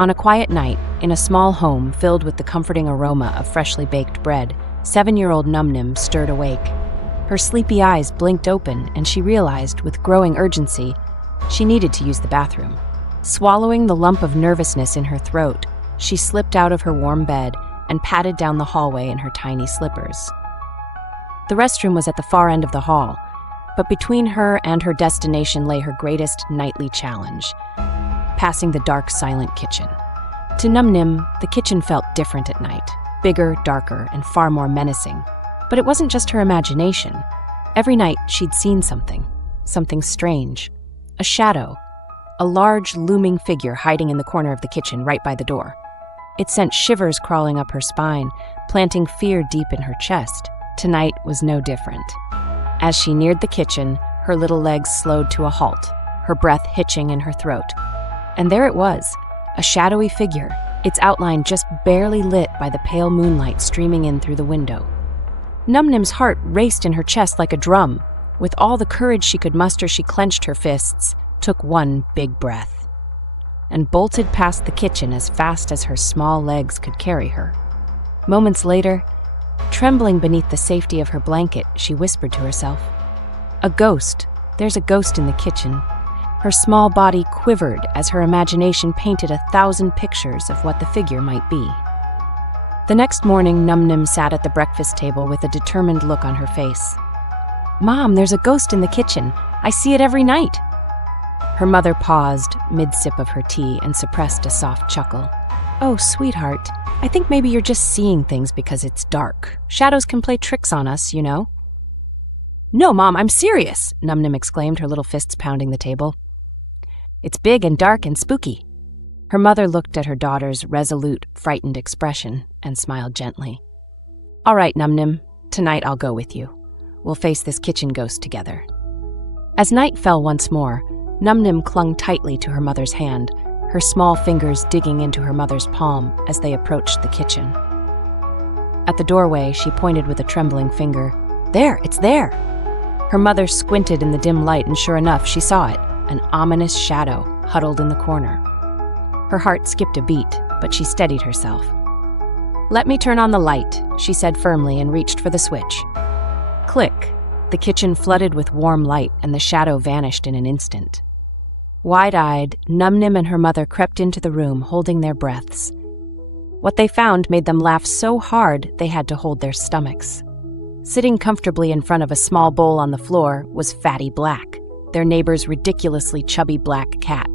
On a quiet night, in a small home filled with the comforting aroma of freshly baked bread, 7-year-old Numnim stirred awake. Her sleepy eyes blinked open, and she realized, with growing urgency, she needed to use the bathroom. Swallowing the lump of nervousness in her throat, she slipped out of her warm bed and padded down the hallway in her tiny slippers. The restroom was at the far end of the hall, but between her and her destination lay her greatest nightly challenge: passing the dark, silent kitchen. To Numnim, the kitchen felt different at night, bigger, darker, and far more menacing. But it wasn't just her imagination. Every night she'd seen something strange, a shadow, a large, looming figure hiding in the corner of the kitchen right by the door. It sent shivers crawling up her spine, planting fear deep in her chest. Tonight was no different. As she neared the kitchen, her little legs slowed to a halt, her breath hitching in her throat. And there it was, a shadowy figure, its outline just barely lit by the pale moonlight streaming in through the window. Numnim's heart raced in her chest like a drum. With all the courage she could muster, she clenched her fists, took one big breath, and bolted past the kitchen as fast as her small legs could carry her. Moments later, trembling beneath the safety of her blanket, she whispered to herself, "A ghost. There's a ghost in the kitchen." Her small body quivered as her imagination painted 1,000 pictures of what the figure might be. The next morning, Numnim sat at the breakfast table with a determined look on her face. "Mom, there's a ghost in the kitchen. I see it every night." Her mother paused, mid-sip of her tea, and suppressed a soft chuckle. "Oh, sweetheart, I think maybe you're just seeing things because it's dark. Shadows can play tricks on us, you know." "No, Mom, I'm serious," Numnim exclaimed, her little fists pounding the table. "It's big and dark and spooky." Her mother looked at her daughter's resolute, frightened expression and smiled gently. "All right, Numnim, tonight I'll go with you. We'll face this kitchen ghost together." As night fell once more, Numnim clung tightly to her mother's hand, her small fingers digging into her mother's palm as they approached the kitchen. At the doorway, she pointed with a trembling finger. "There, it's there!" Her mother squinted in the dim light, and sure enough, she saw it, an ominous shadow huddled in the corner. Her heart skipped a beat, but she steadied herself. "Let me turn on the light," she said firmly, and reached for the switch. Click! The kitchen flooded with warm light, and the shadow vanished in an instant. Wide-eyed, Numnim and her mother crept into the room, holding their breaths. What they found made them laugh so hard they had to hold their stomachs. Sitting comfortably in front of a small bowl on the floor was Fatty Black, their neighbor's ridiculously chubby black cat.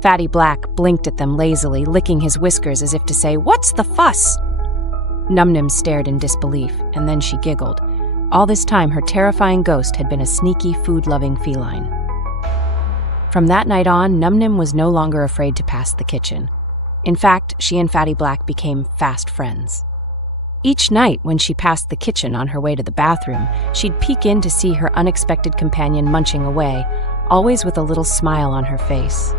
Fatty Black blinked at them lazily, licking his whiskers as if to say, "What's the fuss?" Numnim stared in disbelief, and then she giggled. All this time, her terrifying ghost had been a sneaky, food-loving feline. From that night on, Numnim was no longer afraid to pass the kitchen. In fact, she and Fatty Black became fast friends. Each night, when she passed the kitchen on her way to the bathroom, she'd peek in to see her unexpected companion munching away, always with a little smile on her face.